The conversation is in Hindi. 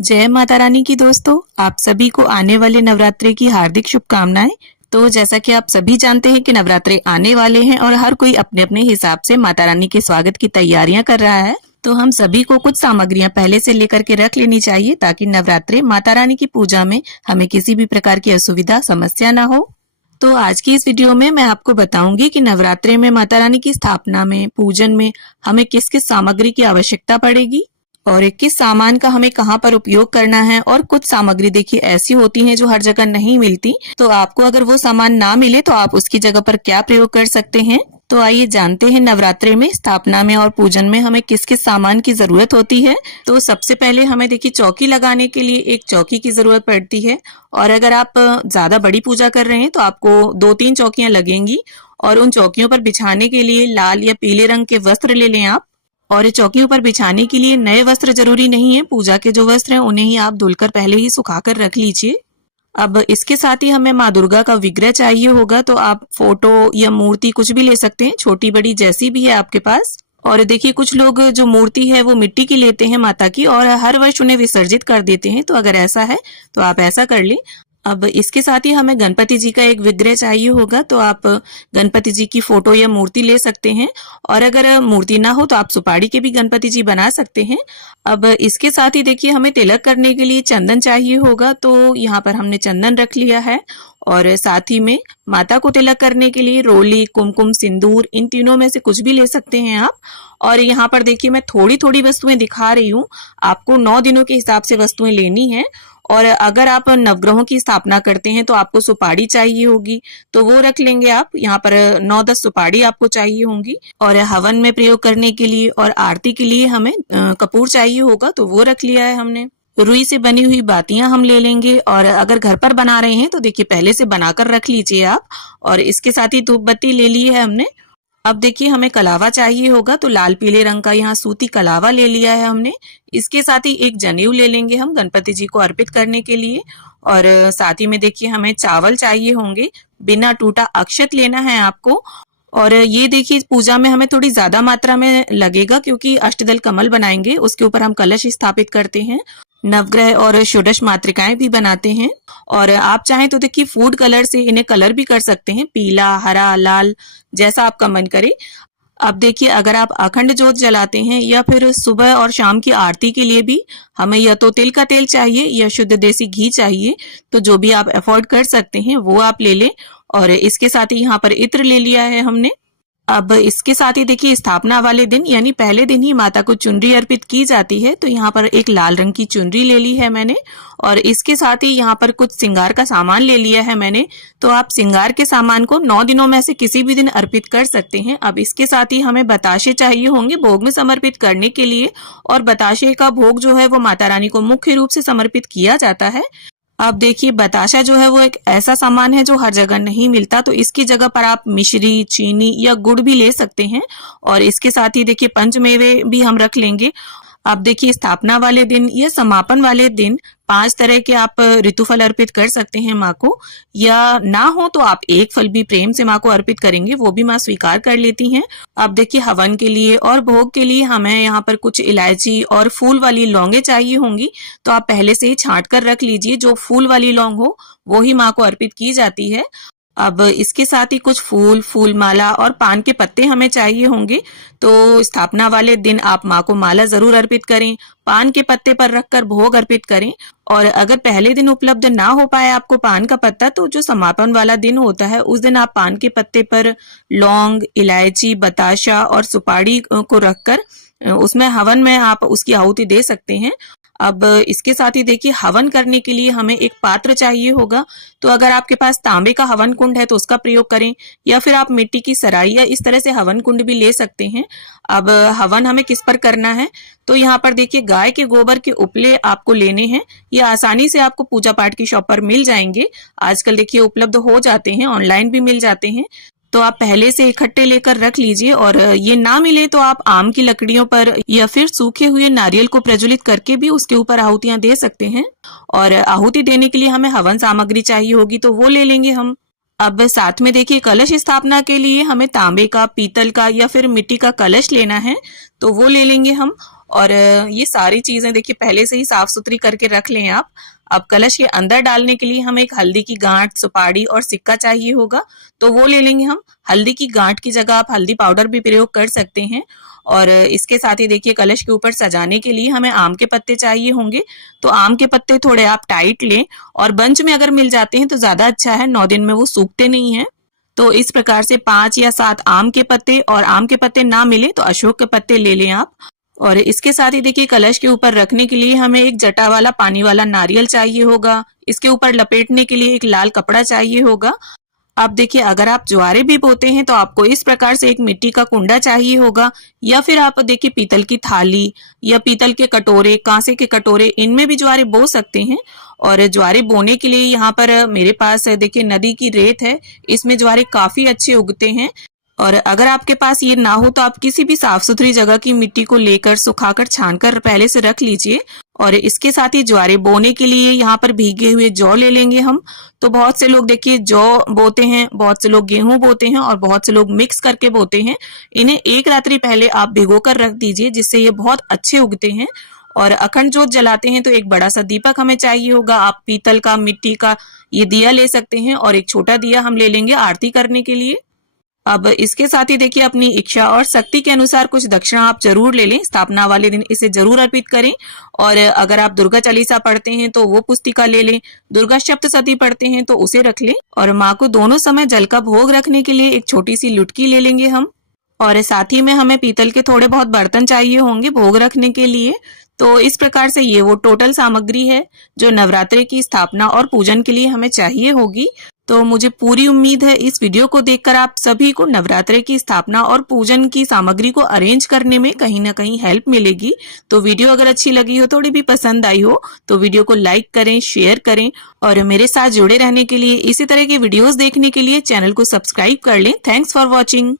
जय माता रानी की दोस्तों, आप सभी को आने वाले नवरात्रि की हार्दिक शुभकामनाएं। तो जैसा कि आप सभी जानते हैं कि नवरात्रे आने वाले हैं और हर कोई अपने अपने हिसाब से माता रानी के स्वागत की तैयारियां कर रहा है। तो हम सभी को कुछ सामग्रियां पहले से लेकर के रख लेनी चाहिए ताकि नवरात्रे माता रानी की पूजा में हमें किसी भी प्रकार की असुविधा समस्या ना हो। तो आज की इस वीडियो में मैं आपको बताऊंगी कि नवरात्रे में माता रानी की स्थापना में, पूजन में हमें किस किस सामग्री की आवश्यकता पड़ेगी और किस सामान का हमें कहाँ पर उपयोग करना है। और कुछ सामग्री देखिए ऐसी होती हैं जो हर जगह नहीं मिलती, तो आपको अगर वो सामान ना मिले तो आप उसकी जगह पर क्या प्रयोग कर सकते हैं। तो आइए जानते हैं नवरात्रि में, स्थापना में और पूजन में हमें किस किस सामान की जरूरत होती है। तो सबसे पहले हमें देखिए चौकी लगाने के लिए एक चौकी की जरूरत पड़ती है। और अगर आप ज्यादा बड़ी पूजा कर रहे हैं तो आपको 2-3 चौकियां लगेंगी। और उन चौकियों पर बिछाने के लिए लाल या पीले रंग के वस्त्र ले लें आप। और चौकियों पर बिछाने के लिए नए वस्त्र जरूरी नहीं है, पूजा के जो वस्त्र हैं उन्हें ही आप धुलकर पहले ही सुखाकर रख लीजिए। अब इसके साथ ही हमें माँ दुर्गा का विग्रह चाहिए होगा, तो आप फोटो या मूर्ति कुछ भी ले सकते हैं, छोटी बड़ी जैसी भी है आपके पास। और देखिए कुछ लोग जो मूर्ति है वो मिट्टी की लेते हैं माता की और हर वर्ष उन्हें विसर्जित कर देते हैं, तो अगर ऐसा है तो आप ऐसा कर लें। अब इसके साथ ही हमें गणपति जी का एक विग्रह चाहिए होगा, तो आप गणपति जी की फोटो या मूर्ति ले सकते हैं। और अगर मूर्ति ना हो तो आप सुपारी के भी गणपति जी बना सकते हैं। अब इसके साथ ही देखिए हमें तिलक करने के लिए चंदन चाहिए होगा, तो यहाँ पर हमने चंदन रख लिया है। और साथ ही में माता को तिलक करने के लिए रोली, कुमकुम, सिंदूर, इन तीनों में से कुछ भी ले सकते हैं आप। और यहाँ पर देखिए मैं थोड़ी थोड़ी वस्तुएं दिखा रही हूँ, आपको 9 दिनों के हिसाब से वस्तुएं लेनी है। और अगर आप नवग्रहों की स्थापना करते हैं तो आपको सुपारी चाहिए होगी, तो वो रख लेंगे आप। यहाँ पर 9-10 सुपारी आपको चाहिए होंगी। और हवन में प्रयोग करने के लिए और आरती के लिए हमें कपूर चाहिए होगा, तो वो रख लिया है हमने। रुई से बनी हुई बातियां हम ले लेंगे। और अगर घर पर बना रहे हैं तो देखिए पहले से बनाकर रख लीजिए आप। और इसके साथ ही धूप बत्ती ले ली है हमने। अब देखिए हमें कलावा चाहिए होगा, तो लाल पीले रंग का यहाँ सूती कलावा ले लिया है हमने। इसके साथ ही एक जनेऊ ले लेंगे हम गणपति जी को अर्पित करने के लिए। और साथ ही में देखिए हमें चावल चाहिए होंगे, बिना टूटा अक्षत लेना है आपको। और ये देखिए पूजा में हमें थोड़ी ज्यादा मात्रा में लगेगा क्योंकि अष्टदल कमल बनाएंगे, उसके ऊपर हम कलश स्थापित करते हैं, नवग्रह और षोडश मातृकाएं भी बनाते हैं। और आप चाहें तो देखिए फूड कलर से इन्हें कलर भी कर सकते हैं, पीला, हरा, लाल, जैसा आपका मन करे। अब देखिए अगर आप अखंड ज्योत जलाते हैं या फिर सुबह और शाम की आरती के लिए भी हमें या तो तिल का तेल चाहिए या शुद्ध देसी घी चाहिए, तो जो भी आप अफोर्ड कर सकते हैं वो आप ले लें। और इसके साथ ही यहाँ पर इत्र ले लिया है हमने। अब इसके साथ ही देखिए स्थापना वाले दिन यानी पहले दिन ही माता को चुनरी अर्पित की जाती है, तो यहाँ पर एक लाल रंग की चुनरी ले ली है मैंने। और इसके साथ ही यहाँ पर कुछ श्रृंगार का सामान ले लिया है मैंने। तो आप श्रृंगार के सामान को 9 दिनों में से किसी भी दिन अर्पित कर सकते हैं। अब इसके साथ ही हमें बताशे चाहिए होंगे भोग में समर्पित करने के लिए। और बताशे का भोग जो है वो माता रानी को मुख्य रूप से समर्पित किया जाता है। अब देखिए बताशा जो है वो एक ऐसा सामान है जो हर जगह नहीं मिलता, तो इसकी जगह पर आप मिश्री, चीनी या गुड़ भी ले सकते हैं। और इसके साथ ही देखिए पंचमेवे भी हम रख लेंगे। अब देखिए स्थापना वाले दिन या समापन वाले दिन 5 तरह के आप ऋतुफल अर्पित कर सकते हैं माँ को, या ना हो तो आप एक फल भी प्रेम से माँ को अर्पित करेंगे, वो भी माँ स्वीकार कर लेती हैं। अब देखिए हवन के लिए और भोग के लिए हमें यहाँ पर कुछ इलायची और फूल वाली लौंगे चाहिए होंगी, तो आप पहले से ही छांट कर रख लीजिए। जो फूल वाली लौंग हो वो ही माँ को अर्पित की जाती है। अब इसके साथ ही कुछ फूल, फूल माला और पान के पत्ते हमें चाहिए होंगे, तो स्थापना वाले दिन आप माँ को माला जरूर अर्पित करें, पान के पत्ते पर रखकर भोग अर्पित करें। और अगर पहले दिन उपलब्ध ना हो पाए आपको पान का पत्ता, तो जो समापन वाला दिन होता है उस दिन आप पान के पत्ते पर लौंग, इलायची, बताशा और सुपारी को रखकर उसमें हवन में आप उसकी आहुति दे सकते हैं। अब इसके साथ ही देखिए हवन करने के लिए हमें एक पात्र चाहिए होगा, तो अगर आपके पास तांबे का हवन कुंड है तो उसका प्रयोग करें, या फिर आप मिट्टी की सराई या इस तरह से हवन कुंड भी ले सकते हैं। अब हवन हमें किस पर करना है, तो यहाँ पर देखिए गाय के गोबर के उपले आपको लेने हैं। ये आसानी से आपको पूजा पाठ की शॉप पर मिल जाएंगे, आजकल देखिए उपलब्ध हो जाते हैं, ऑनलाइन भी मिल जाते हैं। तो आप पहले से इकट्ठे लेकर रख लीजिए। और ये ना मिले तो आप आम की लकड़ियों पर या फिर सूखे हुए नारियल को प्रज्वलित करके भी उसके ऊपर आहुतियां दे सकते हैं। और आहुति देने के लिए हमें हवन सामग्री चाहिए होगी, तो वो ले लेंगे हम। अब साथ में देखिए कलश स्थापना के लिए हमें तांबे का, पीतल का या फिर मिट्टी का कलश लेना है, तो वो ले लेंगे हम। और ये सारी चीजें देखिए पहले से ही साफ सुथरी करके रख लें आप। अब कलश के अंदर डालने के लिए हमें एक हल्दी की गांठ, सुपारी और सिक्का चाहिए होगा, तो वो ले लेंगे हम। हल्दी की गांठ की जगह आप हल्दी पाउडर भी प्रयोग कर सकते हैं। और इसके साथ ही देखिए कलश के ऊपर सजाने के लिए हमें आम के पत्ते चाहिए होंगे, तो आम के पत्ते थोड़े आप टाइट लें और बंच में अगर मिल जाते हैं तो ज्यादा अच्छा है, 9 दिन में वो सूखते नहीं हैं। तो इस प्रकार से 5 या 7 आम के पत्ते, और आम के पत्ते ना मिले तो अशोक के पत्ते ले लें आप। और इसके साथ ही देखिए कलश के ऊपर रखने के लिए हमें एक जटा वाला पानी वाला नारियल चाहिए होगा। इसके ऊपर लपेटने के लिए एक लाल कपड़ा चाहिए होगा। अब देखिए अगर आप ज्वारे भी बोते हैं तो आपको इस प्रकार से एक मिट्टी का कुंडा चाहिए होगा, या फिर आप देखिए पीतल की थाली या पीतल के कटोरे, कांसे के कटोरे, इनमें भी ज्वारे बो सकते हैं। और ज्वारे बोने के लिए यहाँ पर मेरे पास देखिए नदी की रेत है, इसमें ज्वारे काफी अच्छे उगते हैं। और अगर आपके पास ये ना हो तो आप किसी भी साफ सुथरी जगह की मिट्टी को लेकर सुखाकर छानकर पहले से रख लीजिए। और इसके साथ ही ज्वारे बोने के लिए यहाँ पर भीगे हुए जौ ले लेंगे हम। तो बहुत से लोग देखिए जौ बोते हैं, बहुत से लोग गेहूं बोते हैं और बहुत से लोग मिक्स करके बोते हैं। इन्हें एक रात्रि पहले आप भिगो कर रख दीजिए, जिससे ये बहुत अच्छे उगते हैं। और अखंड जोत जलाते हैं तो एक बड़ा सा दीपक हमें चाहिए होगा। आप पीतल का, मिट्टी का ये दिया ले सकते हैं, और एक छोटा दिया हम ले लेंगे आरती करने के लिए। अब इसके साथ ही देखिए अपनी इच्छा और शक्ति के अनुसार कुछ दक्षिणा आप जरूर ले लें। स्थापना वाले दिन इसे जरूर अर्पित करें। और अगर आप दुर्गा चालीसा पढ़ते हैं तो वो पुस्तिका ले लें, दुर्गा सप्तशती पढ़ते हैं तो उसे रख लें। और माँ को दोनों समय जल का भोग रखने के लिए एक छोटी सी लुटकी ले लेंगे हम। और साथ ही में हमें पीतल के थोड़े बहुत बर्तन चाहिए होंगे भोग रखने के लिए। तो इस प्रकार से ये वो टोटल सामग्री है जो नवरात्रि की स्थापना और पूजन के लिए हमें चाहिए होगी। तो मुझे पूरी उम्मीद है इस वीडियो को देखकर आप सभी को नवरात्रि की स्थापना और पूजन की सामग्री को अरेंज करने में कहीं ना कहीं हेल्प मिलेगी। तो वीडियो अगर अच्छी लगी हो, थोड़ी भी पसंद आई हो, तो वीडियो को लाइक करें, शेयर करें, और मेरे साथ जुड़े रहने के लिए, इसी तरह के वीडियोस देखने के लिए चैनल को सब्सक्राइब कर लें। Thanks for watching.